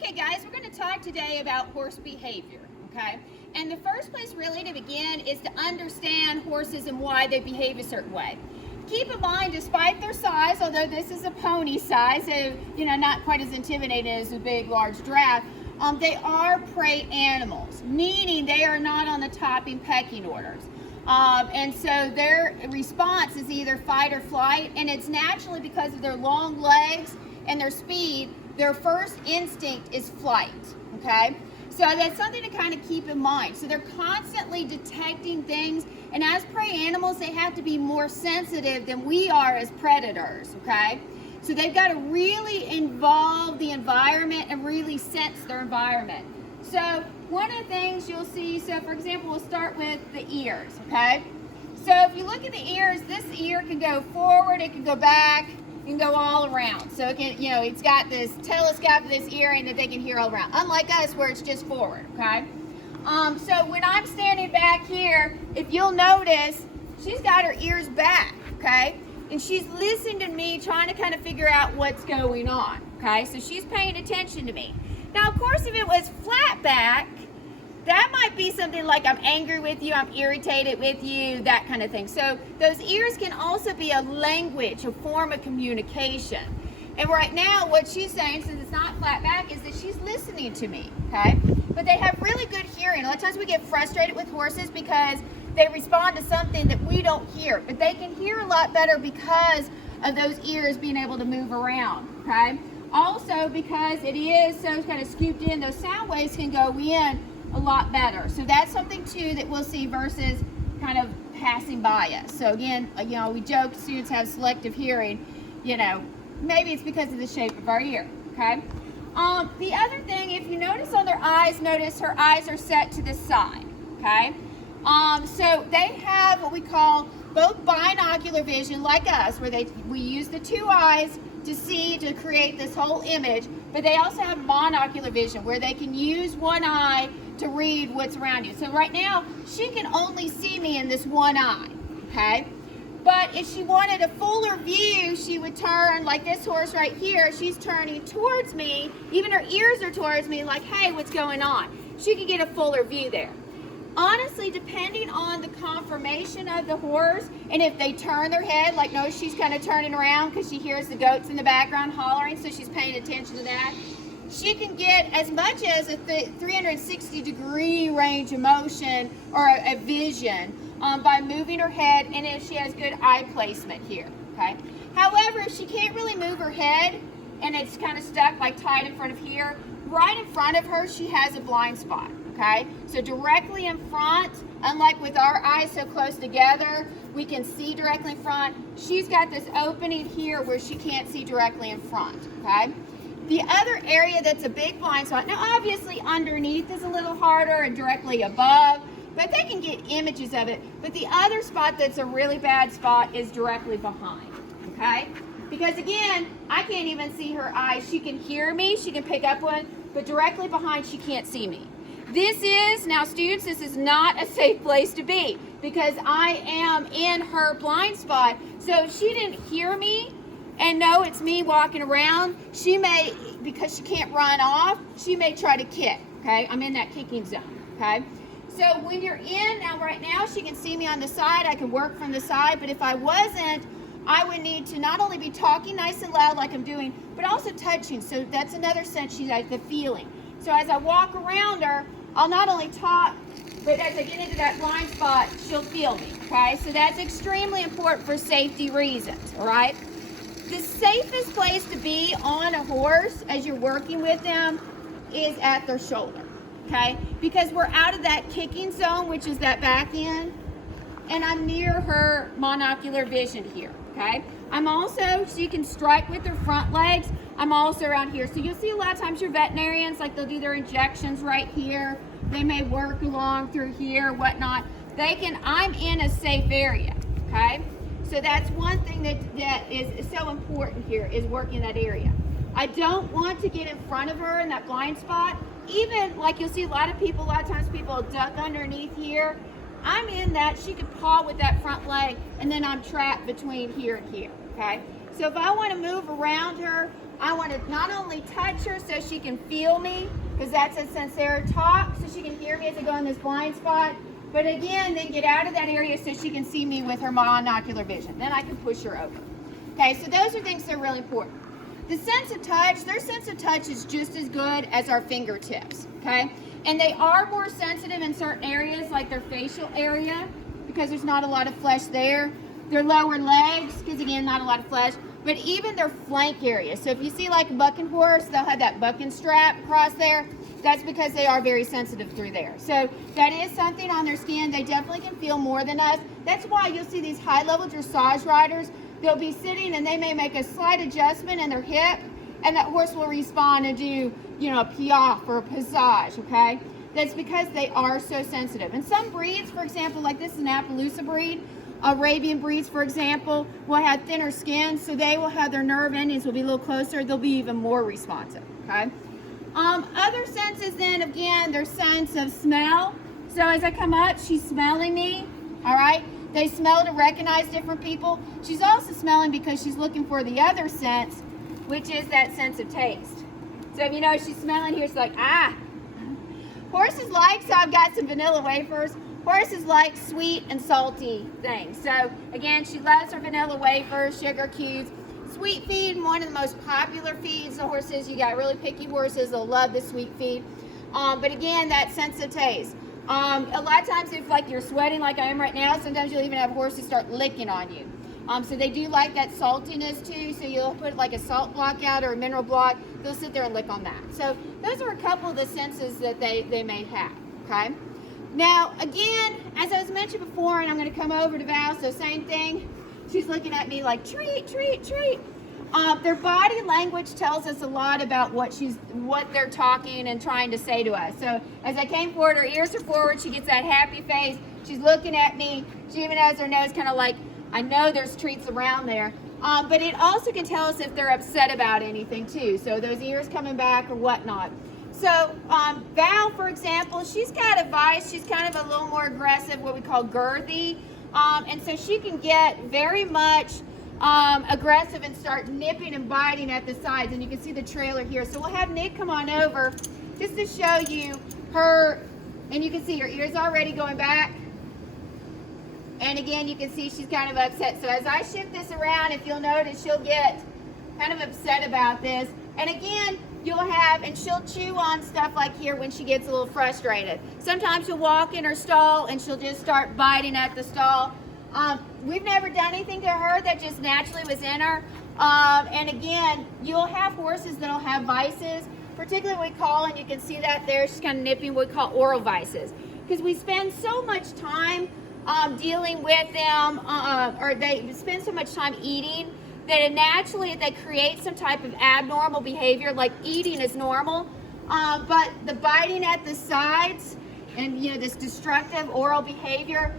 Okay guys, we're going to talk today about horse behavior, okay? And the first place really to begin is to understand horses and why they behave a certain way. Keep in mind, despite their size, although this is a pony size, so, not quite as intimidating as a big, large giraffe, they are prey animals, meaning they are not on the topping pecking orders. And so their response is either fight or flight, and it's naturally because of their long legs and their speed. Their first instinct is flight, okay? So that's something to kind of keep in mind. So they're constantly detecting things, and as prey animals, they have to be more sensitive than we are as predators, okay? So they've got to really involve the environment and really sense their environment. So one of the things you'll see, so for example, we'll start with the ears, okay? So if you look at the ears, this ear can go forward, it can go back, it can go all around. So it can, it's got this telescope of this earring that they can hear all around. Unlike us where it's just forward, okay? So when I'm standing back here, if you'll notice, she's got her ears back, okay? And she's listening to me, trying to kind of figure out what's going on, okay? So she's paying attention to me. Now, of course, if it was flat back, that might be something like I'm angry with you, I'm irritated with you, that kind of thing. So those ears can also be a language, a form of communication. And right now, what she's saying, since it's not flat back, is that she's listening to me, okay? But they have really good hearing. A lot of times we get frustrated with horses because they respond to something that we don't hear. But they can hear a lot better because of those ears being able to move around, okay? Also, because it is so kind of scooped in, those sound waves can go in a lot better. So that's something too that we'll see versus kind of passing by us. So again, we joke students have selective hearing, maybe it's because of the shape of our ear, okay? The other thing, if you notice on their eyes, notice her eyes are set to the side, okay? So they have what we call both binocular vision, like us, where we use the two eyes to see, to create this whole image, but they also have monocular vision, where they can use one eye to read what's around you. So right now, she can only see me in this one eye, okay? But if she wanted a fuller view, she would turn, like this horse right here, she's turning towards me, even her ears are towards me, like, hey, what's going on? She could get a fuller view there. Honestly, depending on the conformation of the horse, and if they turn their head, like notice she's kind of turning around because she hears the goats in the background hollering, so she's paying attention to that. She can get as much as a 360-degree range of motion or a vision by moving her head, and if she has good eye placement here, okay? However, if she can't really move her head and it's kind of stuck like tied in front of here, right in front of her she has a blind spot, okay? So directly in front, unlike with our eyes so close together, we can see directly in front. She's got this opening here where she can't see directly in front, okay? The other area that's a big blind spot, now obviously underneath is a little harder and directly above, but they can get images of it. But the other spot that's a really bad spot is directly behind, okay? Because again, I can't even see her eyes. She can hear me, she can pick up one, but directly behind she can't see me. Now students, this is not a safe place to be because I am in her blind spot. So if she didn't hear me and know it's me walking around, she may, because she can't run off, she may try to kick, okay? I'm in that kicking zone, okay? So when you're in, now right now she can see me on the side, I can work from the side, but if I wasn't, I would need to not only be talking nice and loud like I'm doing, but also touching. So that's another sense she's like, the feeling. So as I walk around her, I'll not only talk, but as I get into that blind spot, she'll feel me, okay? So that's extremely important for safety reasons, all right? The safest place to be on a horse as you're working with them is at their shoulder, okay? Because we're out of that kicking zone, which is that back end, and I'm near her monocular vision here, okay? I'm also, she can strike with her front legs. I'm also around here. So you'll see a lot of times your veterinarians, like they'll do their injections right here. They may work along through here, whatnot. I'm in a safe area, okay? So that's one thing that is so important here, is working that area. I don't want to get in front of her in that blind spot. Even like you'll see a lot of times people duck underneath here. I'm in that, she could paw with that front leg, and then I'm trapped between here and here, okay? So if I want to move around her, I want to not only touch her so she can feel me, because that's a sensor, talk so she can hear me as I go in this blind spot, but again, then get out of that area so she can see me with her monocular vision. Then I can push her over. Okay, so those are things that are really important. The sense of touch, their sense of touch is just as good as our fingertips, okay? And they are more sensitive in certain areas, like their facial area, because there's not a lot of flesh there. Their lower legs, because again, not a lot of flesh, but even their flank area. So if you see like a bucking horse, they'll have that bucking strap across there. That's because they are very sensitive through there. So that is something on their skin. They definitely can feel more than us. That's why you'll see these high-level dressage riders. They'll be sitting and they may make a slight adjustment in their hip, and that horse will respond and do, you know, a piaffe or a passage, okay? That's because they are so sensitive. And some breeds, for example, like this is an Appaloosa breed, Arabian breeds, for example, will have thinner skin, so they will have their nerve endings will be a little closer. They'll be even more responsive, okay? Other senses then, again, their sense of smell. So as I come up, she's smelling me, all right? They smell to recognize different people. She's also smelling because she's looking for the other sense, which is that sense of taste. So if you know she's smelling here, she's like, ah. Horses like, so I've got some vanilla wafers. Horses like sweet and salty things. So again, she loves her vanilla wafers, sugar cubes. Sweet feed, one of the most popular feeds. The horses, you got really picky horses, they'll love the sweet feed. But again, that sense of taste. A lot of times if like you're sweating like I am right now, sometimes you'll even have horses start licking on you. So they do like that saltiness too, so you'll put like a salt block out or a mineral block, they'll sit there and lick on that. So those are a couple of the senses that they may have, okay? Now again, as I was mentioned before, and I'm gonna come over to Val, so same thing, she's looking at me like treat, treat, treat. Their body language tells us a lot about what they're talking and trying to say to us. So as I came forward, her ears are forward, she gets that happy face, she's looking at me, she even has her nose kind of like, I know there's treats around there. But it also can tell us if they're upset about anything too. So those ears coming back or whatnot. So Val, for example, she's got a vice, she's kind of a little more aggressive, what we call girthy. And so she can get very much aggressive and start nipping and biting at the sides, and you can see the trailer here. So we'll have Nick come on over just to show you her, and you can see her ears already going back, and again you can see she's kind of upset. So as I shift this around, if you'll notice, she'll get kind of upset about this, and again you'll have, and she'll chew on stuff like here when she gets a little frustrated. Sometimes she'll walk in her stall and she'll just start biting at the stall. We've never done anything to her, that just naturally was in her. And again, you'll have horses that'll have vices, particularly what we call, and you can see that there, she's kind of nipping, what we call oral vices. Because we spend so much time dealing with them, or they spend so much time eating, that it naturally they create some type of abnormal behavior, like eating is normal, but the biting at the sides and this destructive oral behavior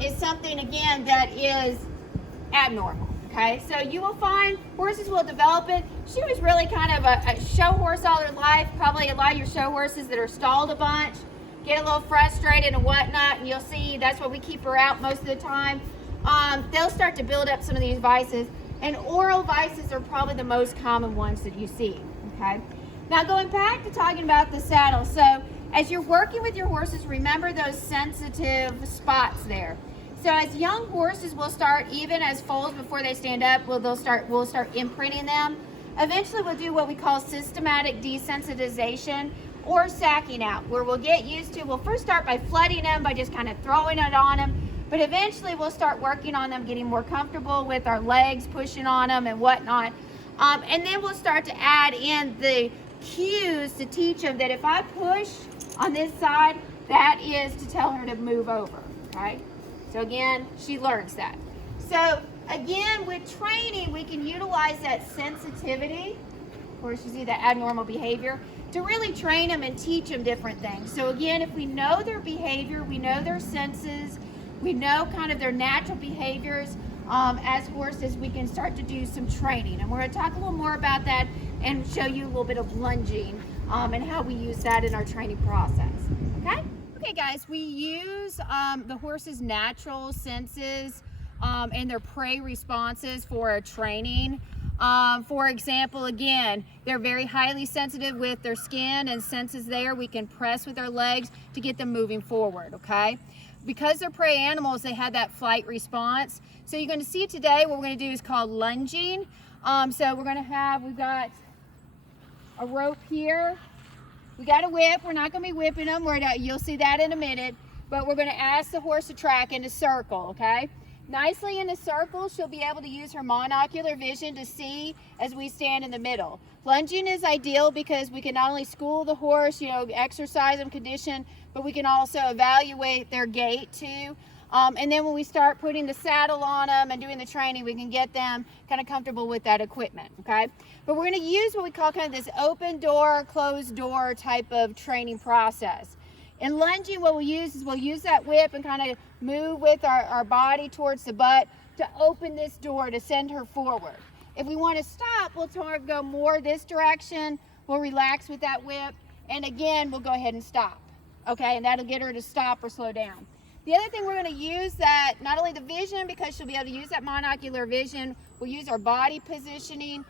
is something, again, that is abnormal, okay? So you will find horses will develop it. She was really kind of a show horse all her life. Probably a lot of your show horses that are stalled a bunch get a little frustrated and whatnot, and you'll see that's why we keep her out most of the time. They'll start to build up some of these vices, and oral vices are probably the most common ones that you see, okay? Now going back to talking about the saddle, so as you're working with your horses, remember those sensitive spots there. So as young horses will start, even as foals before they stand up, we'll start imprinting them. Eventually we'll do what we call systematic desensitization or sacking out, where we'll get used to, we'll first start by flooding them, by just kind of throwing it on them, but eventually we'll start working on them, getting more comfortable with our legs, pushing on them and whatnot. And then we'll start to add in the cues to teach them that if I push on this side, that is to tell her to move over, okay? So again, she learns that. So again, with training, we can utilize that sensitivity, of course you see that abnormal behavior, to really train them and teach them different things. So again, if we know their behavior, we know their senses, we know kind of their natural behaviors as horses, we can start to do some training. And we're going to talk a little more about that and show you a little bit of lunging and how we use that in our training process, okay? Okay guys, we use the horse's natural senses and their prey responses for our training. For example, again, they're very highly sensitive with their skin and senses there. We can press with our legs to get them moving forward, okay? Because they're prey animals, they have that flight response. So you're going to see today what we're going to do is called lunging. So we're going to have, we've got a rope here. We got a whip. We're not going to be whipping them. You'll see that in a minute. But we're going to ask the horse to track in a circle, okay? Nicely in a circle, she'll be able to use her monocular vision to see as we stand in the middle. Lunging is ideal because we can not only school the horse, exercise them, condition, but we can also evaluate their gait too. And then when we start putting the saddle on them and doing the training, we can get them kind of comfortable with that equipment, okay? But we're going to use what we call kind of this open door, closed door type of training process. In lunging, what we'll use is we'll use that whip and kind of move with our body towards the butt to open this door to send her forward. If we want to stop, we'll go more this direction. We'll relax with that whip. And again, we'll go ahead and stop, okay? And that'll get her to stop or slow down. The other thing we're going to use that, not only the vision, because she'll be able to use that monocular vision, we'll use our body positioning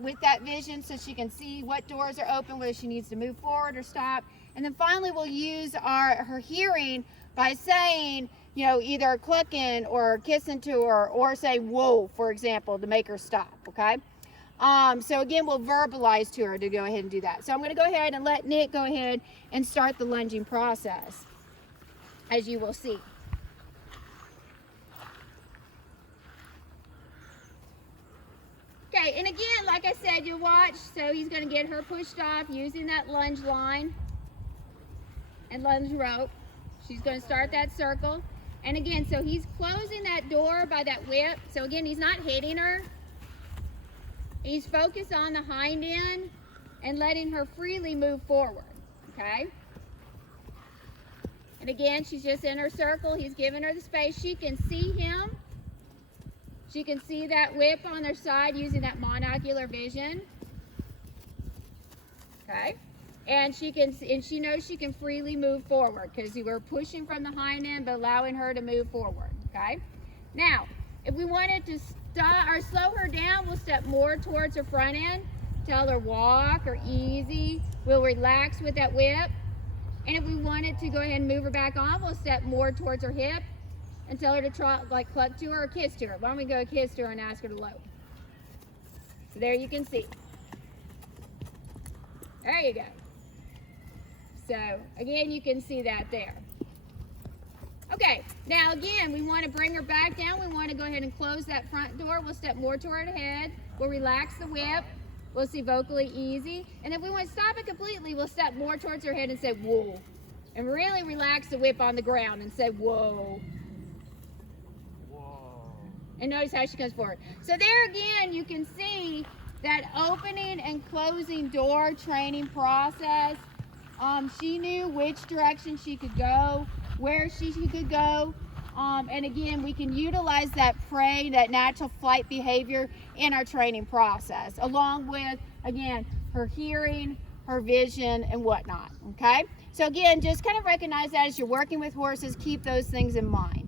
with that vision so she can see what doors are open, whether she needs to move forward or stop. And then finally, we'll use her hearing by saying, either clucking or kissing to her or say, whoa, for example, to make her stop, okay? So again, we'll verbalize to her to go ahead and do that. So I'm going to go ahead and let Nick go ahead and start the lunging process, as you will see. Okay, and again, like I said, you'll watch. So he's going to get her pushed off using that lunge line and lunge rope. She's going to start that circle. And again, so he's closing that door by that whip. So again, he's not hitting her. He's focused on the hind end and letting her freely move forward, okay? And again, she's just in her circle. He's giving her the space. She can see him. She can see that whip on their side using that monocular vision. Okay? And she knows she can freely move forward because we're pushing from the hind end but allowing her to move forward. Okay? Now, if we wanted to stop or slow her down, we'll step more towards her front end. Tell her walk or easy. We'll relax with that whip. And if we wanted to go ahead and move her back on, we'll step more towards her hip and tell her to trot, like cluck to her or kiss to her. Why don't we go kiss to her and ask her to lope? So there you can see. There you go. So again, you can see that there. Okay, now again, we want to bring her back down. We want to go ahead and close that front door. We'll step more toward her head. We'll relax the whip. We'll see vocally easy. And if we want to stop it completely, we'll step more towards her head and say, whoa. And really relax the whip on the ground and say, whoa. Whoa. And notice how she comes forward. So there again, you can see that opening and closing door training process. She knew which direction she could go, where she could go. And again, we can utilize that prey, that natural flight behavior in our training process, along with, again, her hearing, her vision, and whatnot, okay? So again, just kind of recognize that as you're working with horses, keep those things in mind.